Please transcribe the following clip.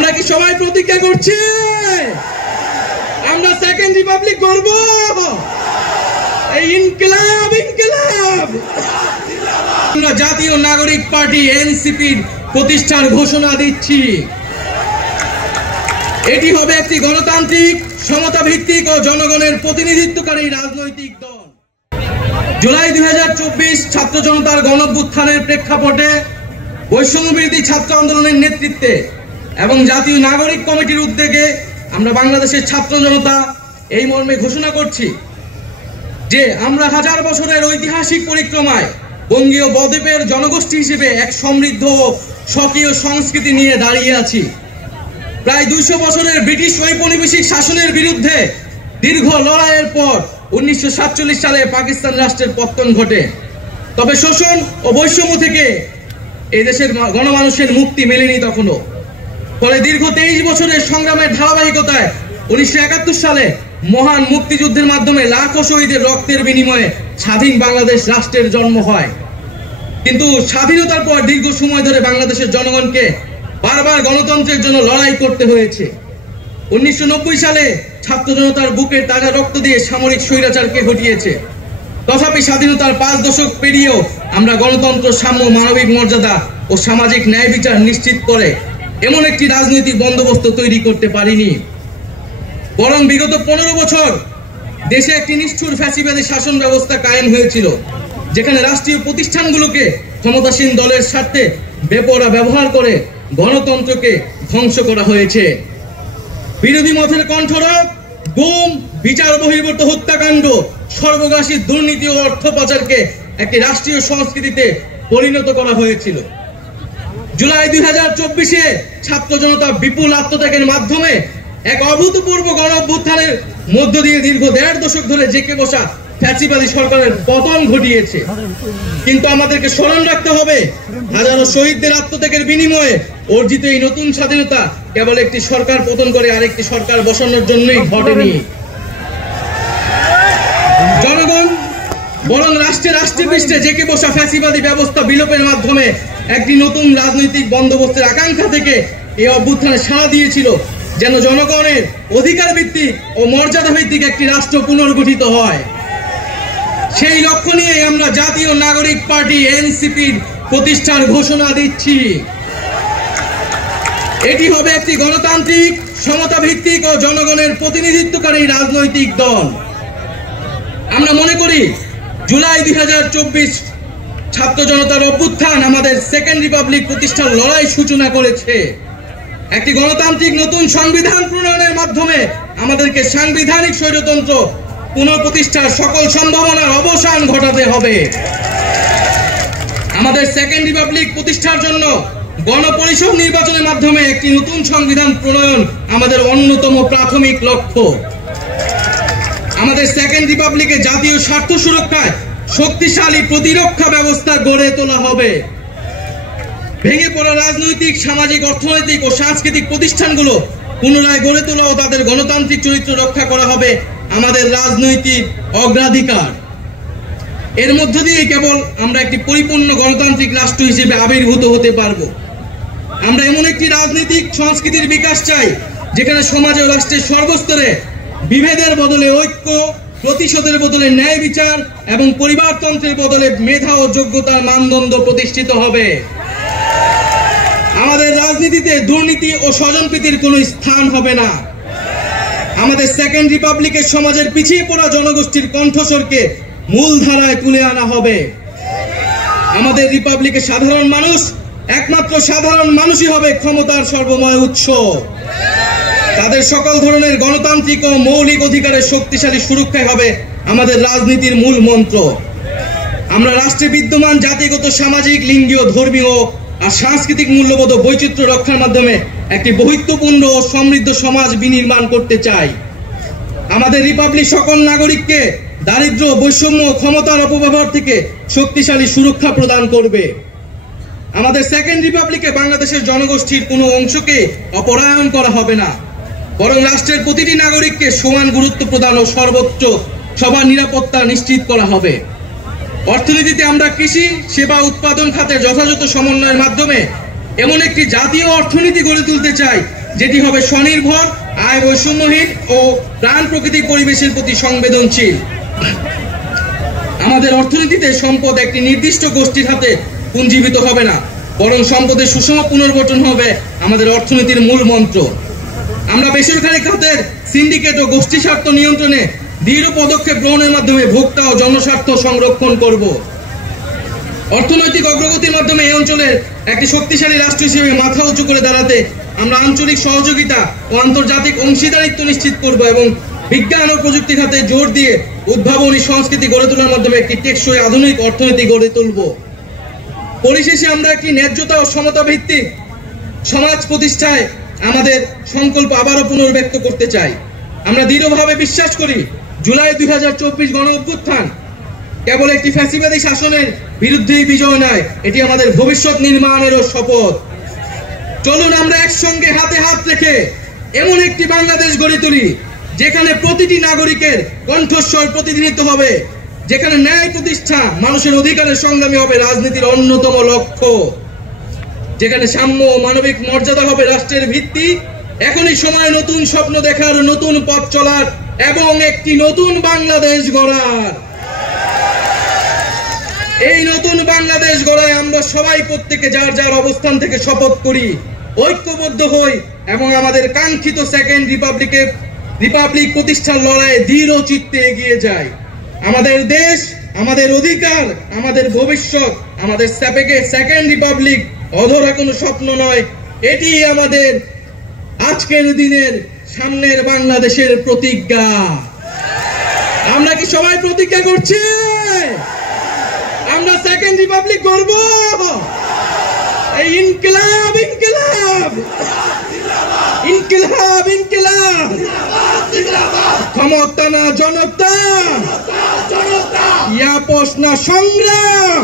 আমরা কি সবাই প্রতিজ্ঞা করছি আমরা সেকেন্ড রিপাবলিক করব? এই ইনকিলাব ইনকিলাব। আমরা জাতীয় নাগরিক পার্টি এনসিপির প্রতিষ্ঠার ঘোষণা দিচ্ছি। এটি হবে একটি গণতান্ত্রিক, সমতা ভিত্তিক ও জনগণের প্রতিনিধিত্বকারী রাজনৈতিক দল। জুলাই 2024 ছাত্র জনতার গণঅভ্যুত্থানের প্রেক্ষাপটে বৈষম্য বিরোধী ছাত্র আন্দোলনের নেতৃত্বে এবং জাতীয় নাগরিক কমিটির উদ্যোগে আমরা বাংলাদেশের ছাত্র জনতা এই মর্মে ঘোষণা করছি যে আমরা হাজার বছরের ঐতিহাসিক পরিক্রমায় বঙ্গীয় বদ্বীপের জনগোষ্ঠী হিসেবে এক সমৃদ্ধ ও স্বকীয় সংস্কৃতি নিয়ে দাঁড়িয়ে আছি। প্রায় 200 বছরের ব্রিটিশ ঔপনিবেশিক শাসনের বিরুদ্ধে দীর্ঘ লড়াইয়ের পর 1947 সালে পাকিস্তান রাষ্ট্রের পতন ঘটে। তবে শোষণ ও বৈষম্য থেকে এই দেশের গণমানুষের মুক্তি মেলেনি তখনও। ফলে দীর্ঘ 23 বছরের সংগ্রামের ধারাবাহিকতায় 1971 সালে মহান মুক্তিযুদ্ধের মাধ্যমে লাখো শহীদের রক্তের বিনিময়ে স্বাধীন বাংলাদেশ রাষ্ট্রের জন্ম হয়। কিন্তু স্বাধীনতার পর দীর্ঘ সময় ধরে বাংলাদেশের জনগণকে বারবার গণতন্ত্রের জন্য লড়াই করতে হয়েছে। 1990 সালে ছাত্র জনতার বুকের তাজা রক্ত দিয়ে সামরিক স্বৈরাচারকে হটিয়েছে। তথাপি স্বাধীনতার 5 দশক পেরিয়েও আমরা গণতন্ত্র, সাম্য, মানবিক মর্যাদা ও সামাজিক ন্যায় বিচার নিশ্চিত করে এমন একটি রাজনৈতিক বন্দোবস্ত তৈরি করতে পারিনি। বরং বিগত 15 বছর দেশে একটি নিষ্ঠুর ফ্যাসিবাদী শাসন ব্যবস্থা কায়েম হয়েছিল, যেখানে রাষ্ট্রীয় প্রতিষ্ঠানগুলোকে ক্ষমতাসীন দলের স্বার্থে বেপরোয়া ব্যবহার করে গণতন্ত্রকে ধ্বংস করা হয়েছে। বিরোধী মতের কণ্ঠরোধ, গুম, বিচার বহির্ভূত হত্যাকাণ্ড, সর্বগ্রাসী দুর্নীতি ও অর্থ পাচারকে একটি রাষ্ট্রীয় সংস্কৃতিতে পরিণত করা হয়েছিল। জুলাই 2024-এ ছাত্র জনতা বিপুল আত্মত্যাগের মাধ্যমে এক অভূতপূর্ব গণঅভ্যুত্থানের মধ্য দিয়ে দীর্ঘ 1.5 দশক ধরে জেঁকে বসা ফ্যাসিবাদী সরকারের পতন ঘটিয়েছে। কিন্তু আমাদেরকে স্মরণ রাখতে হবে, হাজারো শহীদদের আত্মত্যাগের বিনিময়ে অর্জিত এই নতুন স্বাধীনতা কেবল একটি সরকার পতন করে আরেকটি সরকার বসানোর জন্যই ঘটেনি। জনগণ বরং রাষ্ট্রে পৃষ্ঠে জেঁকে বসা ফ্যাসিবাদী ব্যবস্থা বিলোপের মাধ্যমে একটি নতুন রাজনৈতিক বন্দোবস্তের আকাঙ্ক্ষা থেকে এই অভ্যুত্থানে সাড়া দিয়েছিল, যেন জনগণের অধিকার ভিত্তিক ও মর্যাদা ভিত্তিক একটি রাষ্ট্র পুনর্গঠিত হয়। সেই লক্ষ্য নিয়ে আমরা জাতীয় নাগরিক পার্টি এনসিপির প্রতিষ্ঠার ঘোষণা দিচ্ছি। এটি হবে একটি গণতান্ত্রিক, সমতা ভিত্তিক ও জনগণের প্রতিনিধিত্বকারী রাজনৈতিক দল। আমরা মনে করি জুলাই 2024 ছাত্র জনতার অভ্যুত্থান আমাদের সেকেন্ড রিপাবলিক প্রতিষ্ঠার লড়াই সূচনা করেছে। একটি গণতান্ত্রিক নতুন সংবিধান প্রণয়নের মাধ্যমে আমাদেরকে সাংবিধানিক স্বৈরতন্ত্র পুনঃপ্রতিষ্ঠার সকল সম্ভাবনার অবসান ঘটাতে হবে। আমাদের সেকেন্ড রিপাবলিক প্রতিষ্ঠার জন্য গণপরিষদ নির্বাচনের মাধ্যমে একটি নতুন সংবিধান প্রণয়ন আমাদের অন্যতম প্রাথমিক লক্ষ্য। আমাদের সেকেন্ড রিপাবলিকে জাতীয় স্বার্থ সুরক্ষায় শক্তিশালী প্রতিরক্ষা ব্যবস্থা গড়ে তোলা হবে। ভেঙে পড়া রাজনৈতিক, সামাজিক, অর্থনৈতিক ও সাংস্কৃতিক প্রতিষ্ঠানগুলো পুনরায় গড়ে তোলা ও তাদের গণতান্ত্রিক চরিত্র রক্ষা করা হবে আমাদের রাজনৈতিক অগ্রাধিকার। এর মধ্য দিয়ে কেবল আমরা একটি পরিপূর্ণ গণতান্ত্রিক রাষ্ট্র হিসেবে আবির্ভূত হতে পারব। আমরা এমন একটি রাজনৈতিক সংস্কৃতির বিকাশ চাই, যেখানে সমাজে ও রাষ্ট্রের সর্বস্তরে বিভেদের বদলে ঐক্য, প্রতিশোধের বদলে ন্যায় বিচার এবং পরিবারতন্ত্রের বদলে মেধা ও যোগ্যতার মানদণ্ড প্রতিষ্ঠিত হবে। আমাদের রাজনীতিতে দুর্নীতি ও স্বজনপ্রীতির কোনো স্থান হবে না। আমাদের সেকেন্ড রিপাবলিকের সমাজের পিছিয়ে পড়া জনগোষ্ঠীর কণ্ঠস্বরকে মূল ধারায় তুলে আনা হবে। আমাদের রিপাবলিকের সাধারণ মানুষ, একমাত্র সাধারণ মানুষই হবে ক্ষমতার সর্বময় উৎস। তাদের সকল ধরনের গণতান্ত্রিক ও মৌলিক অধিকারের শক্তিশালী সুরক্ষাই হবে আমাদের রাজনীতির মূল মন্ত্র। আমরা রাষ্ট্রে বিদ্যমান জাতিগত, সামাজিক, লিঙ্গীয়, ধর্মীয় আর সাংস্কৃতিক মূল্যবোধ ও বৈচিত্র্য রক্ষার মাধ্যমে একটি বৈচিত্র্যপূর্ণ ও সমৃদ্ধ সমাজ বিনির্মাণ করতে চাই। আমাদের রিপাবলিক সকল নাগরিককে দারিদ্র্য, বৈষম্য, ক্ষমতার অপব্যবহার থেকে শক্তিশালী সুরক্ষা প্রদান করবে। আমাদের সেকেন্ড রিপাবলিকে বাংলাদেশের জনগোষ্ঠীর কোনো অংশকে অপরায়ণ করা হবে না, বরং রাষ্ট্রের প্রতিটি নাগরিককে সমান গুরুত্ব প্রদান ও সর্বোচ্চ সবার নিরাপত্তা নিশ্চিত করা হবে। অর্থনীতিতে আমরা কৃষি, সেবা, উৎপাদন খাতে যথাযথ সমন্বয়ের মাধ্যমে এমন একটি জাতীয় অর্থনীতি গড়ে তুলতে চাই, যেটি হবে স্বনির্ভর, আয় বৈষম্যহীন ও প্রাণ প্রকৃতিক পরিবেশের প্রতি সংবেদনশীল। আমাদের অর্থনীতিতে সম্পদ একটি নির্দিষ্ট গোষ্ঠীর হাতে পুঞ্জীবিত হবে না, বরং সম্পদের সুষম পুনর্বণ্টন হবে আমাদের অর্থনীতির মূল মন্ত্র। আমরা বেসরকারি খাতের সিন্ডিকেট ও গোষ্ঠী স্বার্থ নিয়ন্ত্রণে দৃঢ় পদক্ষেপ গ্রহণের মাধ্যমে ভোক্তা ও জনস্বার্থ সংরক্ষণ করব। অর্থনৈতিক অগ্রগতির মাধ্যমে এই অঞ্চলের একটি শক্তিশালী রাষ্ট্র হিসেবে মাথা উঁচু করে দাঁড়াতে আমরা আঞ্চলিক সহযোগিতা ও আন্তর্জাতিক অংশীদারিত্ব নিশ্চিত করব এবং বিজ্ঞান ও প্রযুক্তি খাতে জোর দিয়ে উদ্ভাবনী সংস্কৃতি গড়ে তোলার মাধ্যমে একটি টেকসই আধুনিক অর্থনীতি গড়ে তুলব। পরিশেষে আমরা একটি ন্যায্যতা ও সমতা ভিত্তিক সমাজ প্রতিষ্ঠায় আমাদের সংকল্প আবারও পুনর্ব্যক্ত করতে চাই। আমরা দৃঢ়ভাবে বিশ্বাস করি জুলাই 2024 গণ অভ্যুত্থান কেবল একটি ফ্যাসিবাদী শাসনের বিরুদ্ধেই বিজয় নয়, এটি আমাদের ভবিষ্যৎ নির্মাণেরও শপথ। চলুন আমরা একসঙ্গে হাতে হাত রেখে এমন একটি বাংলাদেশ গড়ে তুলি যেখানে প্রতিটি নাগরিকের কণ্ঠস্বর প্রতিনিধিত্ব হবে, যেখানে ন্যায় প্রতিষ্ঠা মানুষের অধিকারের সংগ্রামী হবে রাজনীতির অন্যতম লক্ষ্য, যেখানে সাম্য ও মানবিক মর্যাদা হবে রাষ্ট্রের ভিত্তি। এখনই সময় নতুন স্বপ্ন দেখার, নতুন পথ চলার এবং একটি নতুন বাংলাদেশ গড়ার। এই নতুন বাংলাদেশ গড়ায় আমরা সবাই প্রত্যেকে যার যার অবস্থান থেকে শপথ করি, ঐক্যবদ্ধ হই এবং আমাদের কাঙ্ক্ষিত সেকেন্ড রিপাবলিক প্রতিষ্ঠার লড়াইয়ে দৃঢ় চিত্তে এগিয়ে যাই। আমাদের দেশ, আমাদের অধিকার, আমাদের ভবিষ্যৎ, আমাদের সেকেন্ড রিপাবলিক অধরা কোনো স্বপ্ন নয়, এটি আমাদের আজকের দিনের সামনের বাংলাদেশের প্রতিজ্ঞা। আমরা কি সবাই প্রতিজ্ঞা করছি আমরা সেকেন্ড রিপাবলিক গড়ব? এই ইনকিলাব ইনকিলাব ইনকিলাব ইনকিলাব, ক্ষমতা না জনতা, আপোষ না সংগ্রাম।